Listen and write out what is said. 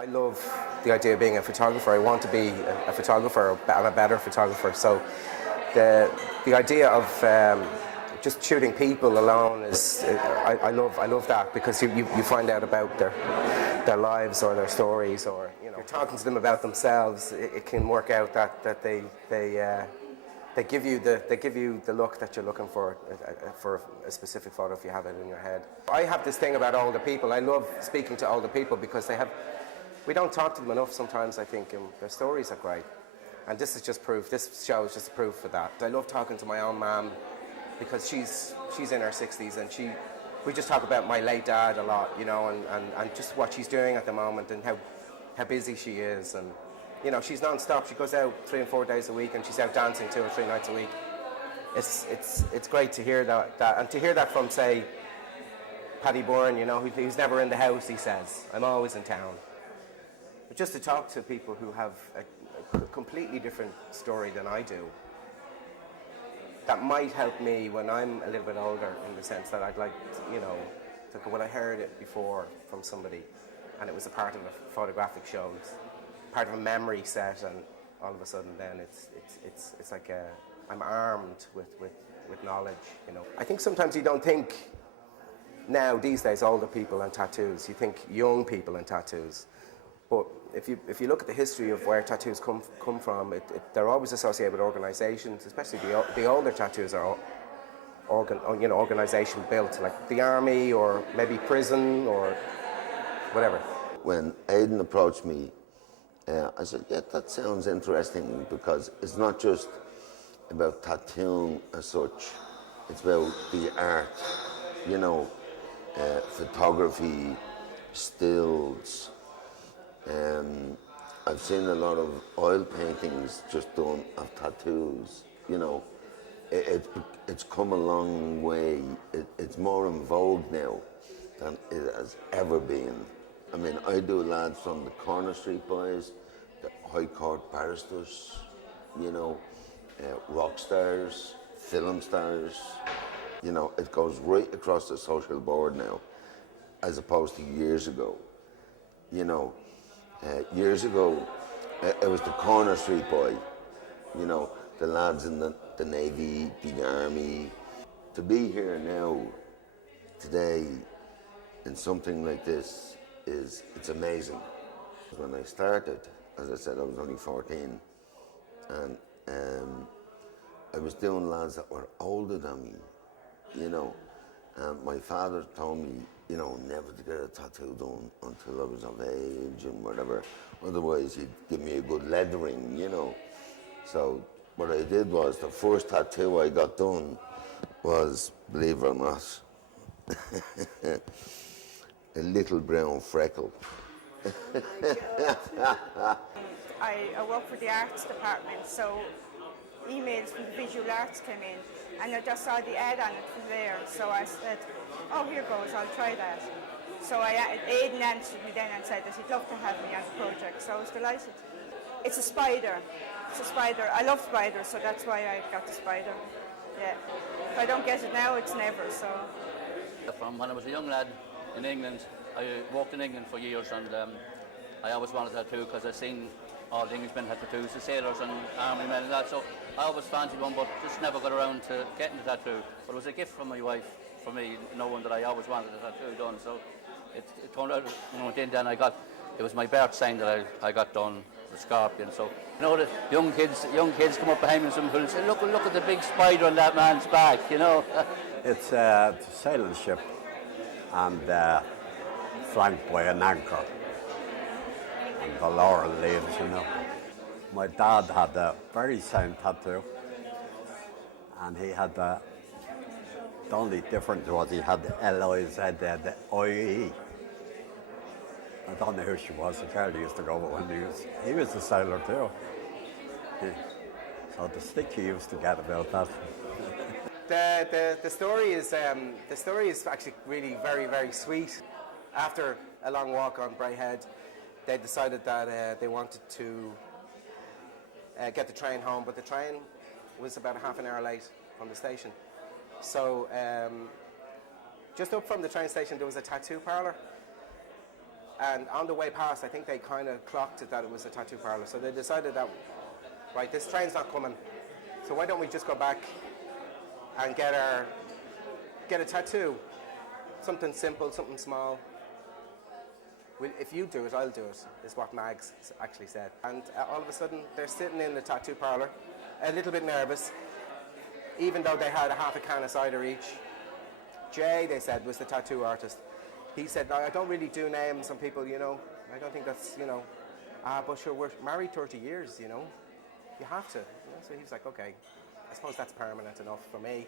I love the idea of being a photographer. I want to be a photographer and a better photographer. So the idea of just shooting people alone is I love that, because you find out about their lives or their stories, or you're talking to them about themselves. It can work out that they give you the look that you're looking for a specific photo if you have it in your head. I have this thing about older people. I love speaking to older people because we don't talk to them enough sometimes, I think, and their stories are great. And this is just proof. This show is just proof for that. I love talking to my own mum because she's in her 60s, and we just talk about my late dad a lot, and just what she's doing at the moment and how busy she is. And she's non-stop. She goes out 3 and 4 days a week, and she's out dancing 2 or 3 nights a week. It's great to hear that, and to hear that from, say, Paddy Byrne, who's never in the house. He says, "I'm always in town." But just to talk to people who have a completely different story than I do, that might help me when I'm a little bit older, in the sense that I'd like, when I heard it before from somebody, and it was a part of a photographic show, part of a memory set, and all of a sudden then it's like I'm armed with knowledge. I think sometimes you don't think now these days older people and tattoos. You think young people and tattoos, but if you look at the history of where tattoos come from, they're always associated with organisations, especially the older tattoos are organisation built, like the army or maybe prison or whatever. When Aidan approached me, I said, yeah, that sounds interesting, because it's not just about tattooing as such, it's about the art, photography, stills. I've seen a lot of oil paintings just done of tattoos, It's come a long way. It's more in vogue now than it has ever been. I mean, I do lads from the Corner Street Boys, the High Court barristers, rock stars, film stars. It goes right across the social board now, as opposed to years ago. Years ago, it was the Corner Street Boy, the lads in the Navy, the Army. To be here now, today, in something like this, it's amazing. When I started, as I said, I was only 14, and I was doing lads that were older than me, and my father told me, never to get a tattoo done until I was of age and whatever. Otherwise, he'd give me a good leathering, So what I did was, the first tattoo I got done was, believe it or not, a little brown freckle. I work for the arts department, so emails from the visual arts came in, and I just saw the ad on it from there, so I said, oh, here goes, I'll try that. So Aidan answered me then and said that he'd love to have me on the project, so I was delighted. It's a spider. I love spiders, so that's why I got the spider. Yeah. If I don't get it now, it's never, so. From when I was a young lad in England, I worked in England for years, and I always wanted a tattoo because I'd seen all the Englishmen had tattoos, the sailors and army men and that, so I always fancied one, but just never got around to getting the tattoo. But it was a gift from my wife, for me, knowing that I always wanted a tattoo done, so it turned out, then it was my birth sign that I got done, the scorpion. So the young kids come up behind me and say, look at the big spider on that man's back, It's a sailing ship, and flanked by an anchor and the laurel leaves, My dad had the very same tattoo, and he had the only difference was he had the L-I-Z, the I-E. I don't know who she was, the girl he used to go with when he was a sailor too. So the stick he used to get about that. The story is actually really very, very sweet. After a long walk on Bray Head, they decided that they wanted to get the train home, but the train was about half an hour late from the station. So just up from the train station there was a tattoo parlour, And on the way past, I think they kind of clocked it that it was a tattoo parlour. So they decided that, right, this train's not coming. So why don't we just go back and get a tattoo? Something simple, something small. If you do it, I'll do it, is what Mags actually said. And all of a sudden, they're sitting in the tattoo parlour, a little bit nervous, even though they had a half a can of cider each. Jay, they said, was the tattoo artist. He said, no, I don't really do names on people, you know. I don't think that's, you know. But sure, we're married 30 years, you know. You have to. You know? So he was like, okay, I suppose that's permanent enough for me.